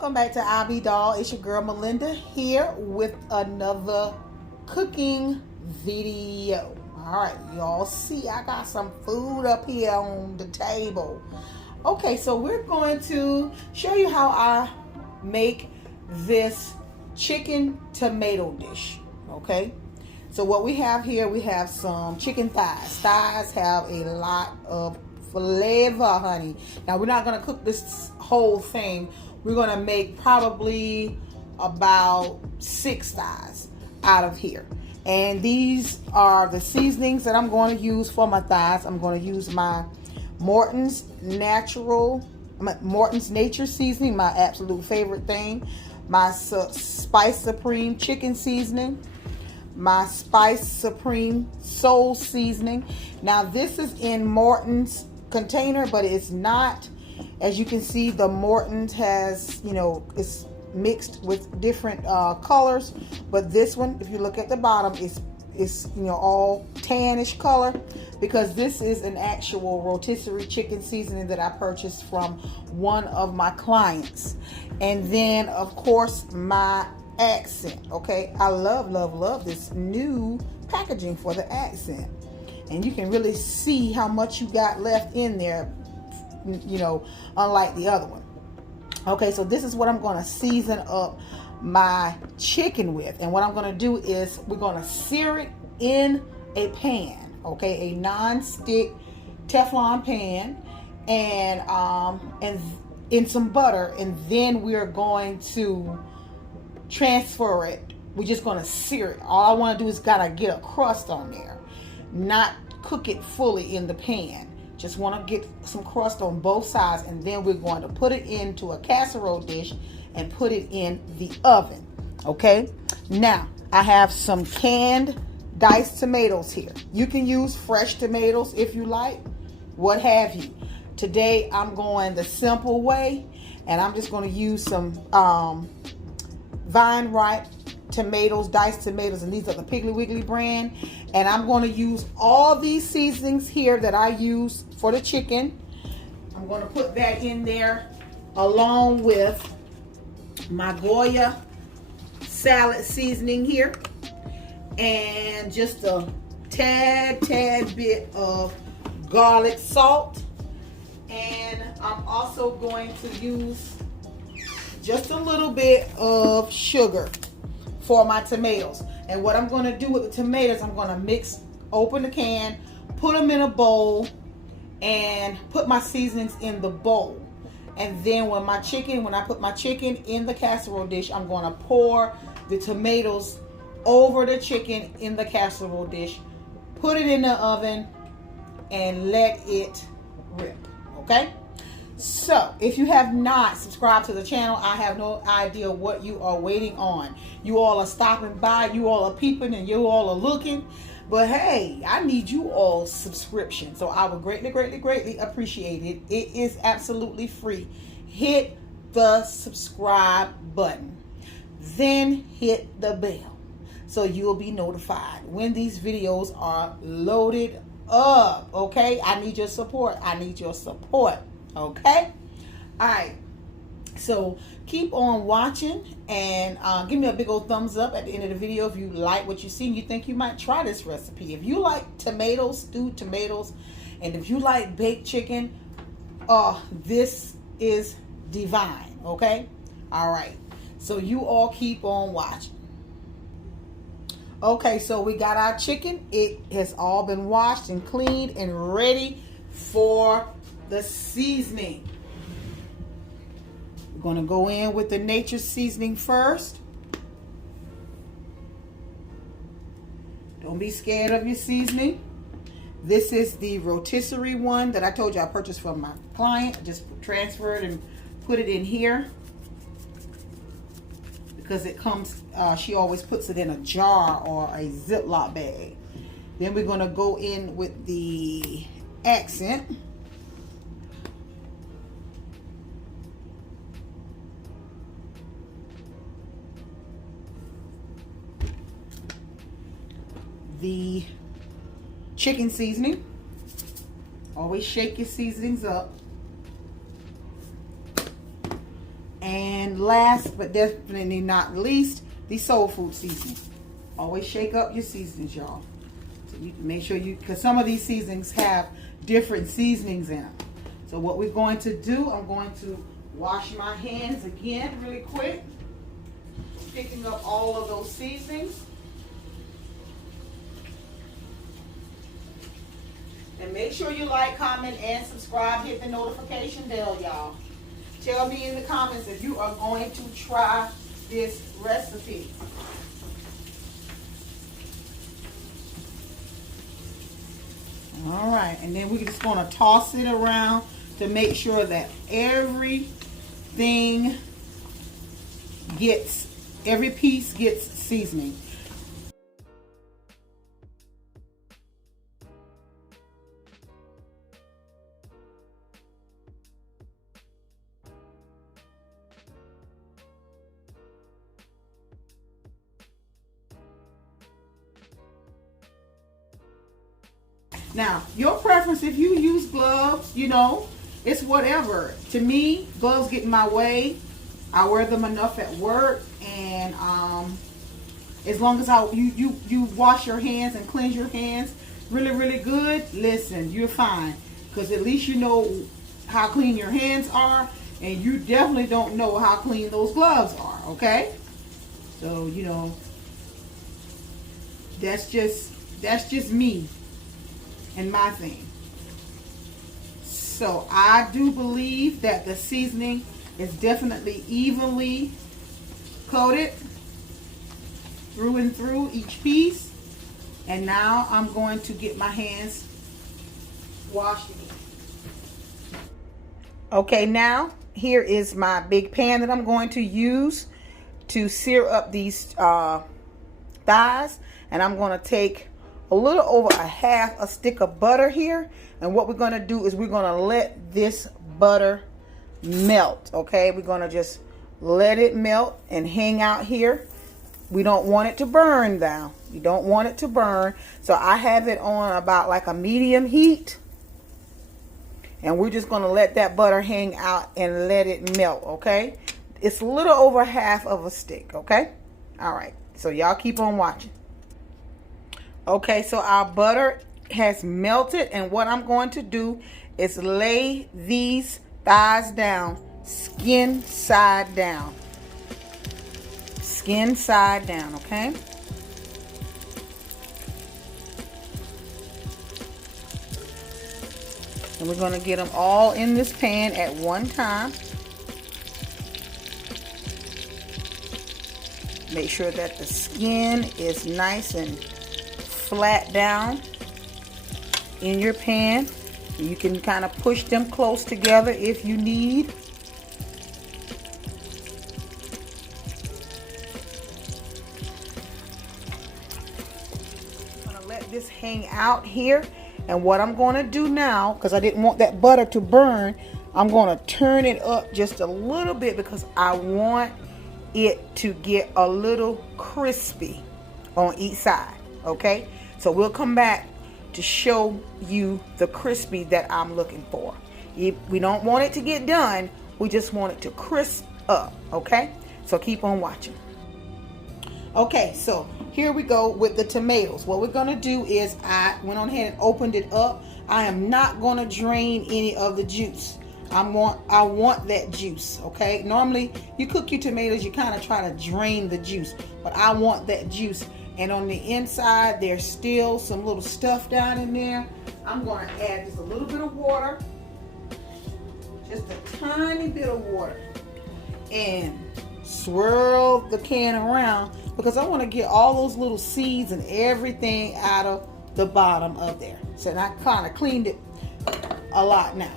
welcome back to Ivy Doll. It's your girl Melinda here with another cooking video. Alright, y'all see I got some food up here on the table. Okay, so we're going to show you how I make this chicken tomato dish. Okay, so what we have here, we have some chicken thighs. Thighs have a lot of flavor, honey. Now we're not going to cook this whole thing. We're going to make probably about 6 thighs out of here. And these are the seasonings that I'm going to use for my thighs. I'm going to use my Morton's Nature seasoning, my absolute favorite thing. My Spice Supreme chicken seasoning. My Spice Supreme soul seasoning. Now this is in Morton's container, but it's not. As you can see, the Morton's has, it's mixed with different colors, but this one, if you look at the bottom, is all tannish color, because this is an actual rotisserie chicken seasoning that I purchased from one of my clients. And then of course my accent. Okay, I love this new packaging for the accent, and you can really see how much you got left in there, unlike the other one. Okay, so this is what I'm going to season up my chicken with, and what I'm going to do is we're going to sear it in a pan, okay, a non-stick Teflon pan, and in some butter, and then we're going to transfer it. We're just going to sear it. All I want to do is gotta get a crust on there, not cook it fully in the pan. Just want to get some crust on both sides, and then we're going to put it into a casserole dish and put it in the oven. Okay, now I have some canned diced tomatoes here. You can use fresh tomatoes if you like, what have you. Today I'm going the simple way, and I'm just going to use some vine ripe tomatoes, diced tomatoes, and these are the Piggly Wiggly brand. And I'm going to use all these seasonings here that I use for the chicken. I'm going to put that in there along with my Goya salad seasoning here, and just a tad bit of garlic salt. And I'm also going to use just a little bit of sugar for my tomatoes. And what I'm going to do with the tomatoes, I'm going to open the can, put them in a bowl, and put my seasonings in the bowl. And then when I put my chicken in the casserole dish, I'm going to pour the tomatoes over the chicken in the casserole dish, put it in the oven, and let it rip. Okay? So, if you have not subscribed to the channel, I have no idea what you are waiting on. You all are stopping by, you all are peeping, and you all are looking. But hey, I need you all's subscription. So I would greatly appreciate it. It is absolutely free. Hit the subscribe button. Then hit the bell, so you'll be notified when these videos are loaded up. Okay? I need your support. Okay, all right, so keep on watching, and give me a big old thumbs up at the end of the video if you like what you see and you think you might try this recipe. If you like stewed tomatoes, and if you like baked chicken, this is divine. Okay, all right, so you all keep on watching. Okay, so we got our chicken. It has all been washed and cleaned and ready for the seasoning. We're going to go in with the Nature seasoning first. Don't be scared of your seasoning. This is the rotisserie one that I told you I purchased from my client. I just transferred and put it in here because it comes, she always puts it in a jar or a Ziploc bag. Then we're going to go in with the accent. The chicken seasoning. Always shake your seasonings up. And last but definitely not least, the soul food seasoning. Always shake up your seasonings, y'all. So you can make sure because some of these seasonings have different seasonings in them. So what we're going to do, I'm going to wash my hands again really quick, picking up all of those seasonings. And make sure you like, comment, and subscribe. Hit the notification bell, y'all. Tell me in the comments if you are going to try this recipe. All right, and then we're just going to toss it around to make sure that every piece gets seasoning. Now, your preference, if you use gloves, it's whatever. To me, gloves get in my way. I wear them enough at work, and as long as you wash your hands and cleanse your hands really, really good, listen, you're fine. Because at least you know how clean your hands are, and you definitely don't know how clean those gloves are, okay? So, that's just me and my thing. So I do believe that the seasoning is definitely evenly coated through and through each piece. And now I'm going to get my hands washed again. Okay, now here is my big pan that I'm going to use to sear up these thighs. And I'm going to take a little over a half a stick of butter here, and what we're going to do is we're going to let this butter melt. Okay, we're going to just let it melt and hang out here. We don't want it to burn now. We don't want it to burn, so I have it on about like a medium heat, and we're just going to let that butter hang out and let it melt. Okay, it's a little over half of a stick. Okay, all right, so y'all keep on watching. Okay, so our butter has melted, and what I'm going to do is lay these thighs down, skin side down. Skin side down, okay? And we're going to get them all in this pan at one time. Make sure that the skin is nice and flat down in your pan. You can kind of push them close together if you need. I'm going to let this hang out here, and what I'm going to do now, because I didn't want that butter to burn, I'm going to turn it up just a little bit because I want it to get a little crispy on each side. Okay, so we'll come back to show you the crispy that I'm looking for. We don't want it to get done, we just want it to crisp up. Okay, so keep on watching. Okay, so here we go with the tomatoes. What we're going to do is I went on ahead and opened it up. I am not going to drain any of the juice. I want that juice. Okay, normally you cook your tomatoes, you kind of try to drain the juice, but I want that juice. And on the inside, there's still some little stuff down in there. I'm going to add just a little bit of water. Just a tiny bit of water. And swirl the can around because I want to get all those little seeds and everything out of the bottom of there. So I kind of cleaned it a lot now.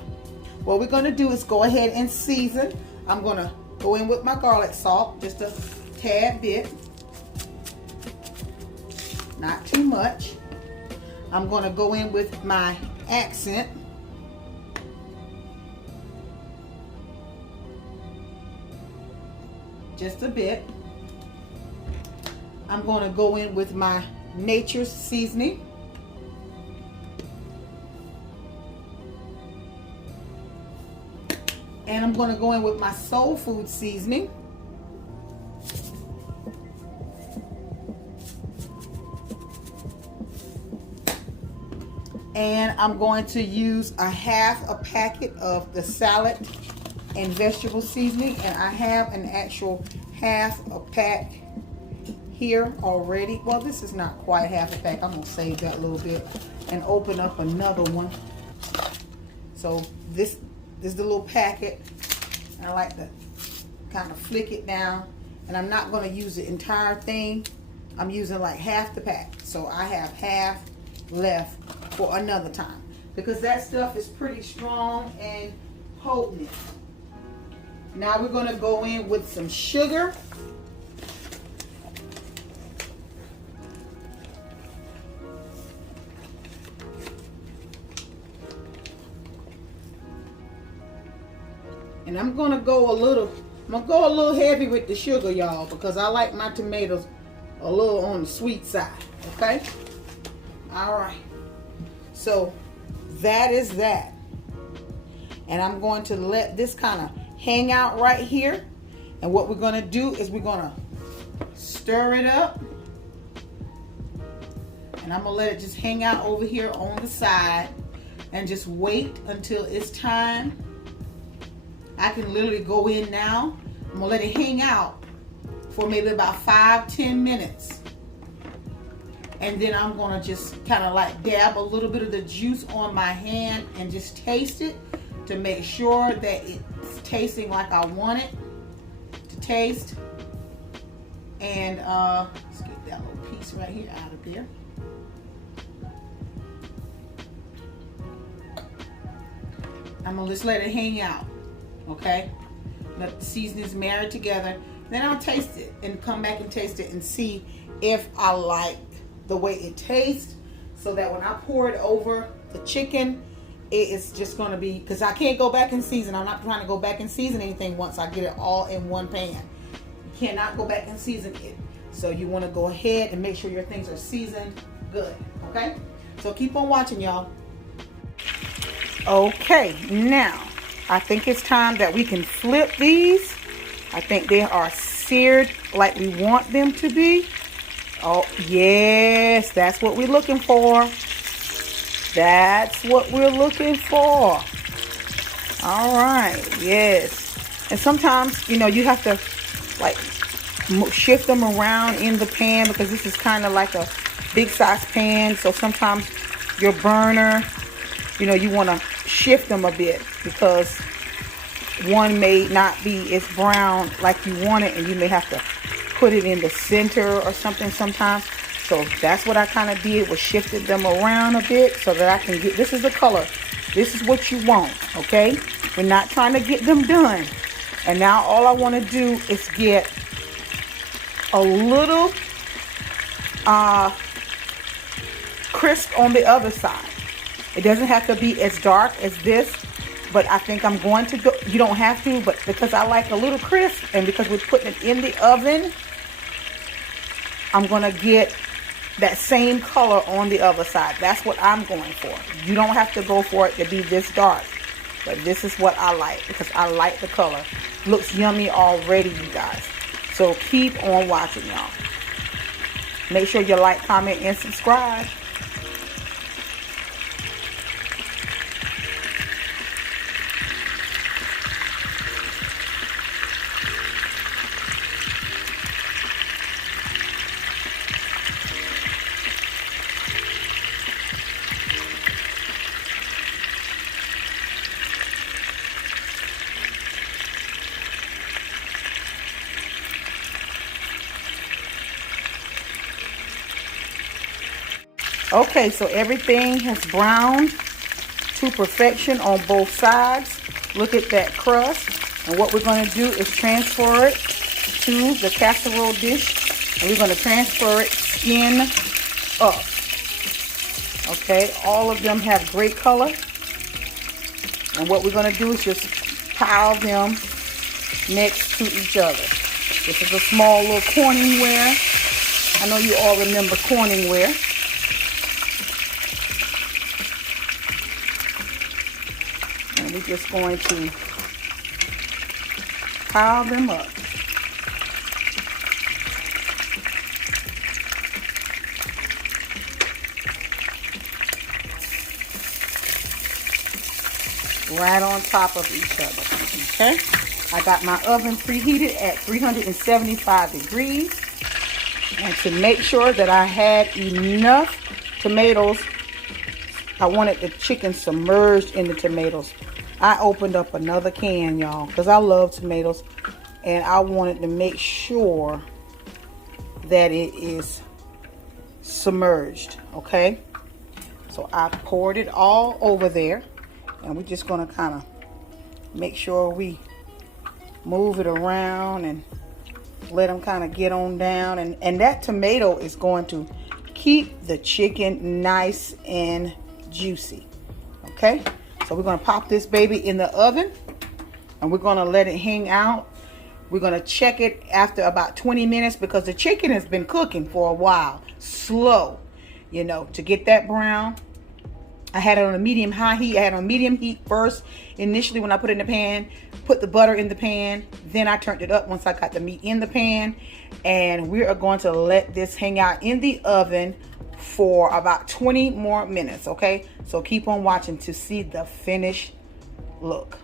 What we're going to do is go ahead and season. I'm going to go in with my garlic salt, just a tad bit. Not too much. I'm going to go in with my accent. Just a bit. I'm going to go in with my Nature's seasoning. And I'm going to go in with my soul food seasoning. And I'm going to use a half a packet of the salad and vegetable seasoning. And I have an actual half a pack here already. Well, this is not quite half a pack. I'm going to save that a little bit and open up another one. So this is the little packet. I like to kind of flick it down. And I'm not going to use the entire thing. I'm using like half the pack. So I have half left for another time, because that stuff is pretty strong and potent. Now we're going to go in with some sugar. And I'm going to go a little heavy with the sugar, y'all, because I like my tomatoes a little on the sweet side, okay? All right. So that is that. And I'm going to let this kind of hang out right here. And what we're going to do is we're going to stir it up. And I'm going to let it just hang out over here on the side and just wait until it's time. I can literally go in now. I'm going to let it hang out for maybe about 5-10 minutes. And then I'm going to just kind of like dab a little bit of the juice on my hand and just taste it to make sure that it's tasting like I want it to taste. And let's get that little piece right here out of there. I'm going to just let it hang out, okay? Let the seasonings marry together. Then I'll taste it and come back and taste it and see if I like the way it tastes, so that when I pour it over the chicken, it is just going to be, because I can't go back and season. I'm not trying to go back and season anything once I get it all in one pan. You cannot go back and season it. So you want to go ahead and make sure your things are seasoned good, okay? So keep on watching, y'all. Okay, now I think it's time that we can flip these. I think they are seared like we want them to be. Oh, yes, that's what we're looking for. That's what we're looking for. All right, yes. And sometimes, you know, you have to like shift them around in the pan, because this is kind of like a big size pan. So sometimes your burner, you know, you want to shift them a bit, because one may not be as brown like you want it, and you may have to put it in the center or something sometimes. So that's what I kind of did, was shifted them around a bit so that I can get, this is the color, this is what you want, okay? We're not trying to get them done. And now all I want to do is get a little crisp on the other side. It doesn't have to be as dark as this, but I think I'm going to go, you don't have to, but because I like a little crisp, and because we're putting it in the oven, I'm going to get that same color on the other side. That's what I'm going for. You don't have to go for it to be this dark, but this is what I like, because I like the color. Looks yummy already, you guys. So keep on watching, y'all. Make sure you like, comment, and subscribe. Okay, so everything has browned to perfection on both sides. Look at that crust. And what we're going to do is transfer it to the casserole dish. And we're going to transfer it skin up. Okay, all of them have great color. And what we're going to do is just pile them next to each other. This is a small little Corningware. I know you all remember Corningware. And we're just going to pile them up. Right on top of each other. Okay, I got my oven preheated at 375 degrees, and to make sure that I had enough tomatoes, I wanted the chicken submerged in the tomatoes. I opened up another can, y'all, because I love tomatoes, and I wanted to make sure that it is submerged. Okay, so I poured it all over there. And we're just going to kind of make sure we move it around and let them kind of get on down. And that tomato is going to keep the chicken nice and juicy. Okay, so we're going to pop this baby in the oven. And we're going to let it hang out. We're going to check it after about 20 minutes because the chicken has been cooking for a while. Slow, you know, to get that brown. I had it on a medium-high heat. I had it on medium heat first. Initially, when I put it in the pan, put the butter in the pan. Then I turned it up once I got the meat in the pan. And we are going to let this hang out in the oven for about 20 more minutes, okay? So keep on watching to see the finished look.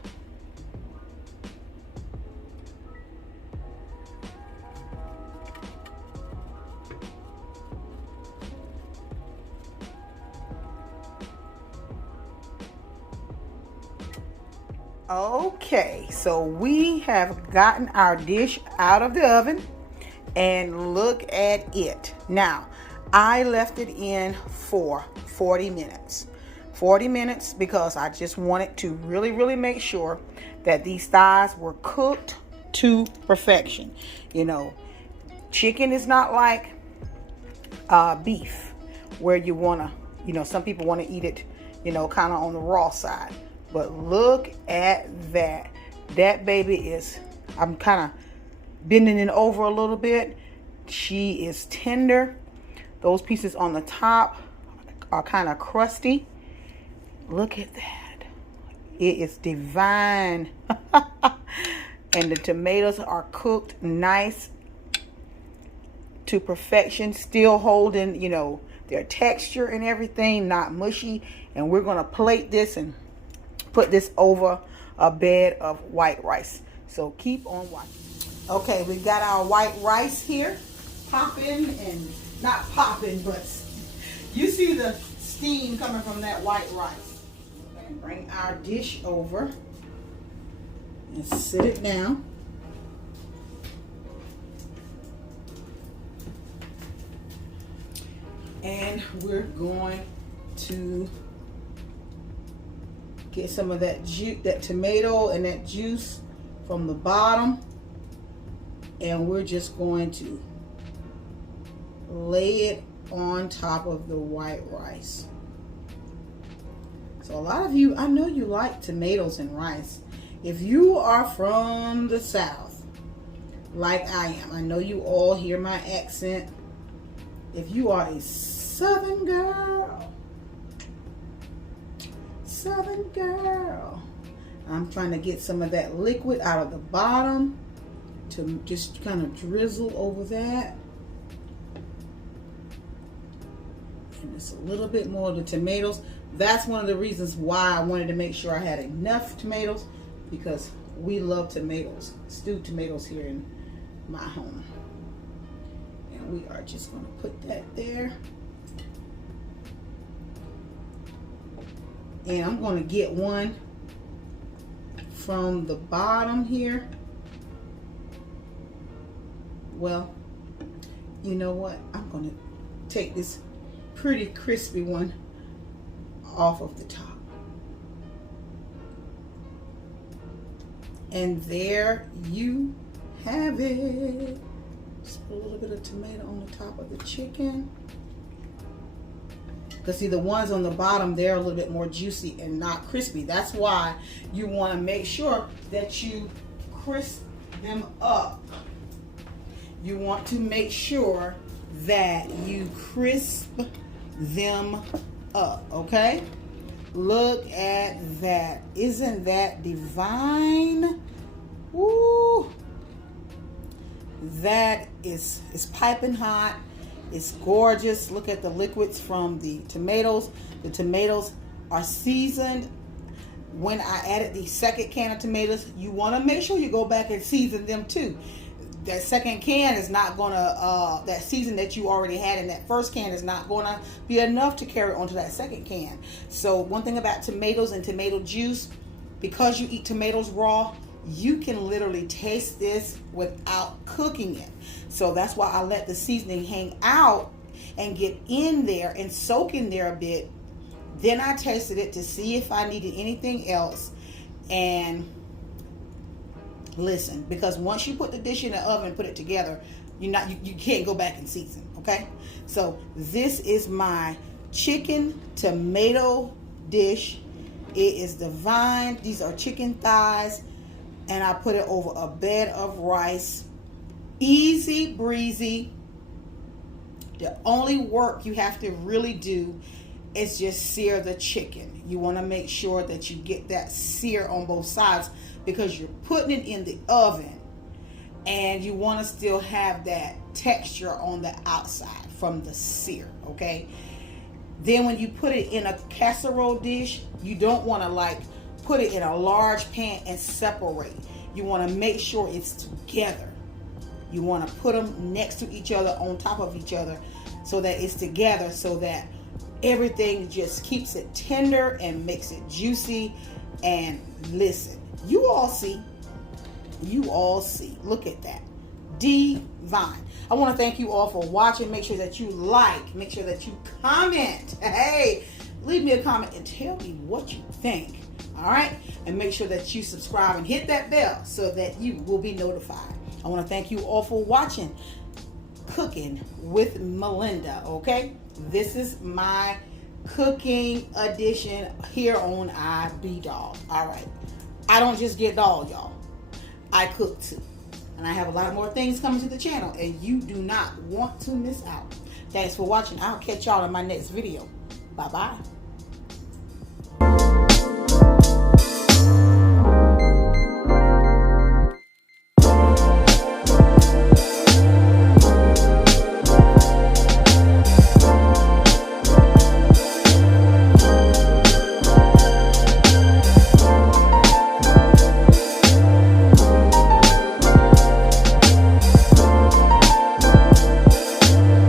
Okay, so we have gotten our dish out of the oven and look at it. Now, I left it in for 40 minutes. 40 minutes because I just wanted to really make sure that these thighs were cooked to perfection. You know, chicken is not like beef where you want to, you know, some people want to eat it, you know, kind of on the raw side. But look at that. That baby is, I'm kind of bending it over a little bit. She is tender. Those pieces on the top are kind of crusty. Look at that. It is divine. And the tomatoes are cooked nice to perfection. Still holding, you know, their texture and everything. Not mushy. And we're going to plate this and put this over a bed of white rice. So keep on watching. Okay, we got our white rice here popping, and not popping, but you see the steam coming from that white rice. And bring our dish over and sit it down. And we're going to get some of that that tomato and that juice from the bottom, and we're just going to lay it on top of the white rice. So a lot of you, I know you like tomatoes and rice. If you are from the South, like I am, I know you all hear my accent. If you are a Southern girl, I'm trying to get some of that liquid out of the bottom to just kind of drizzle over that. And just a little bit more of the tomatoes. That's one of the reasons why I wanted to make sure I had enough tomatoes, because we love tomatoes, stewed tomatoes here in my home. And we are just going to put that there. And I'm going to get one from the bottom here. Well, you know what? I'm going to take this pretty crispy one off of the top. And there you have it. Just put a little bit of tomato on the top of the chicken. Because see, the ones on the bottom, they're a little bit more juicy and not crispy. That's why you want to make sure that you crisp them up. You want to make sure that you crisp them up, okay? Look at that. Isn't that divine? Woo! That is piping hot. It's gorgeous. Look at the liquids from the tomatoes. The tomatoes are seasoned. When I added the second can of tomatoes, you want to make sure you go back and season them too. That second can is not gonna, that season that you already had in that first can is not gonna be enough to carry on to that second can. So one thing about tomatoes and tomato juice, because you eat tomatoes raw, you can literally taste this without cooking it. So that's why I let the seasoning hang out and get in there and soak in there a bit. Then I tasted it to see if I needed anything else. And listen, because once you put the dish in the oven and put it together, you can't go back and season, okay? So this is my chicken tomato dish. It is divine. These are chicken thighs, and I put it over a bed of rice. Easy breezy. The only work you have to really do is just sear the chicken. You want to make sure that you get that sear on both sides, because you're putting it in the oven and you want to still have that texture on the outside from the sear, okay? Then when you put it in a casserole dish, you don't want to like put it in a large pan and separate. You want to make sure it's together. You want to put them next to each other, on top of each other, so that it's together, so that everything just keeps it tender and makes it juicy. And listen, you all see, look at that, divine. I want to thank you all for watching. Make sure that you like, make sure that you comment. Hey, leave me a comment and tell me what you think. All right, and make sure that you subscribe and hit that bell so that you will be notified. I want to thank you all for watching Cooking with Melinda. Okay, this is my cooking edition here on iBDawg. All right, I don't just get dog, y'all. I cook too, and I have a lot more things coming to the channel, and you do not want to miss out. Thanks for watching. I'll catch y'all in my next video. Bye bye.